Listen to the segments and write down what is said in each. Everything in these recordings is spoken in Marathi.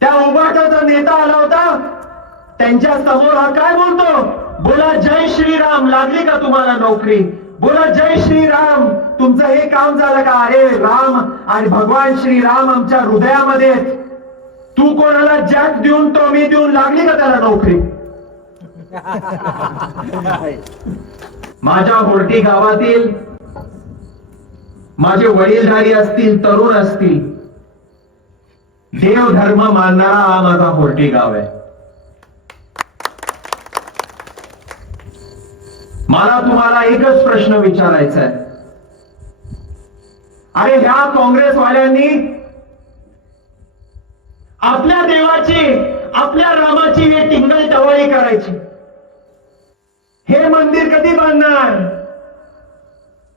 त्या जो नेता आला होता त्यांच्या समोर हा काय बोलतो बोला जय श्रीराम लागली का तुम्हाला नोकरी बोला जय श्रीराम तुमचं हे काम झालं का अरे राम आणि भगवान श्रीराम आमच्या हृदयामध्ये तू कोणाला जॅक देऊन तो मी देऊन लागली का त्याला नोकरी माझ्या होर्टी गावातील माझे वडीलधारी असतील तरुण असतील देव धर्म मानणारा हा माझा पोर्टी गाव आहे मला तुम्हाला एकच प्रश्न विचारायचा आहे अरे ह्या काँग्रेसवाल्यांनी आपल्या देवाची आपल्या रामाची हे टिंगल टवाळी करायची हे मंदिर कधी बांधणार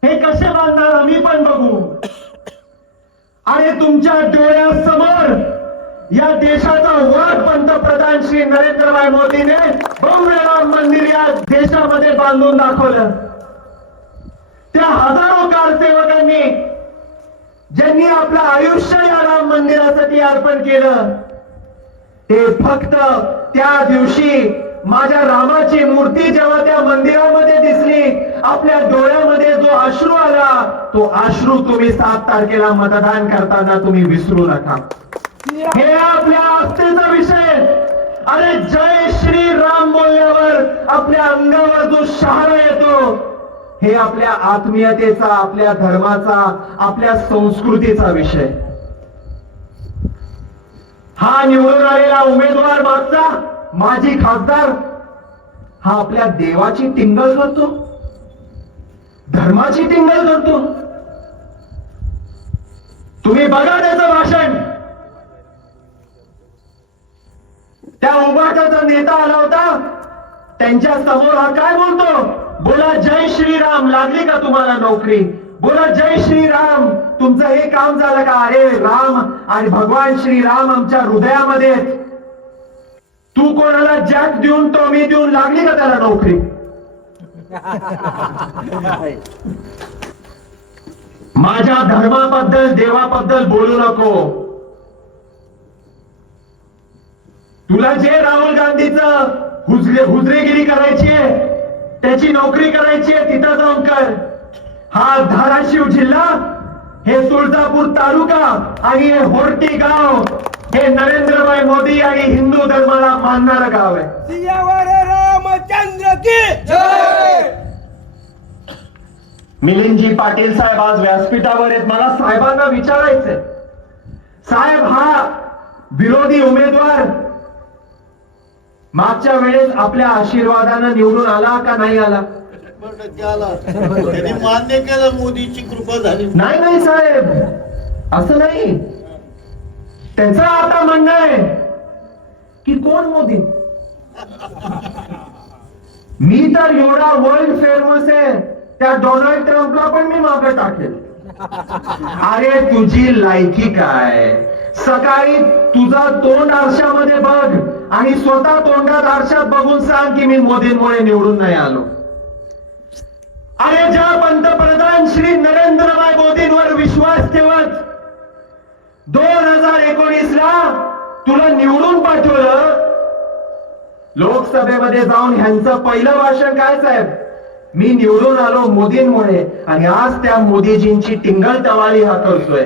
हे कसे बांधणार आणि तुमच्या डोळ्यासमोर या देशाचा वाद पंतप्रधान श्री नरेंद्रभाई मोदीने भव्य मंदिर या देशामध्ये बांधून दाखवलं त्या हजारो कारसेवकांनी ज्यांनी आपलं आयुष्य या राम मंदिरासाठी अर्पण केलं ते फक्त त्या दिवशी माझ्या रामाची मूर्ती जेव्हा त्या मंदिरामध्ये दिसली आपल्या डोळ्यामध्ये जो अश्रू आला तो अश्रू तुम्ही सात तारखेला मतदान करताना तुम्ही विसरू नका हे आपल्या आस्थेचा विषय अरे जय श्री राम बोलल्यावर आपल्या अंगावर जो शहारा येतो हे आपल्या आत्मीयतेचा आपल्या धर्माचा आपल्या संस्कृतीचा विषय हा निवडून आलेला उमेदवार माझा माझी खासदार हा आपल्या देवाची टिंगल करतो धर्माची टिंगल करतो तुम्ही बघा त्याचं भाषण त्या उभाटाचा नेता आला होता त्यांच्या समोर हा काय बोलतो बोला जय श्रीराम लागली का तुम्हाला नोकरी बोला जय श्रीराम तुमचं हे काम झालं का अरे राम आणि भगवान श्रीराम आमच्या हृदयामध्ये तू कोणाला जॅक देऊन मी देऊन लागली का त्याला नोकरी माझ्या धर्माबद्दल देवाबद्दल बोलू नको तुला जे राहुल गांधीच हुजरे हुजरेगिरी करायची आहे त्याची नोकरी करायची आहे तिथं जाऊन कर हा धाराशिव जिल्हा हे तुळजापूर तालुका आणि हे होर्टी गाव हे नरेंद्रभाई मोदी आणि हिंदू धर्माला मानणारं गाव आहे रामचंद्र की मिलिंदजी पाटील साहेब आज व्यासपीठावर आहेत मला साहेबांना विचारायचंय साहेब हा विरोधी उमेदवार मागच्या वेळेस आपल्या आशीर्वादानं निवडून आला का नाही आला मान्य केलं मोदीची कृपा झाली नाही नाही साहेब असं नाही त्याचं आता म्हणणं आहे की कोण मोदी मी तर एवढा वर्ल्ड फेमस आहे त्या डोनाल्ड ट्रम्पला पण मी मागे टाकेल अरे तुझी लायकी काय सकाळी तुझा तोंड आरशामध्ये बघ आणि स्वतः तोंडात आरशात बघून सांग की मी मोदींमुळे निवडून नाही आलो अरे ज्या पंतप्रधान श्री नरेंद्रभाई मोदींवर विश्वास ठेवत दोन हजार एकोणीस ला तुला निवडून पाठवलं लोकसभेमध्ये जाऊन ह्यांचं पहिलं भाषण काय साहेब मी निवडून आलो मोदींमुळे आणि आज त्या मोदीजींची टिंगल टवाली हा करतोय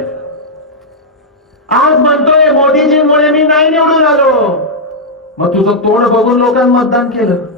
आज म्हणतोय मोदीजींमुळे मी नाही निवडून आलो मग तुझं तोंड बघून लोकांनी मतदान केलं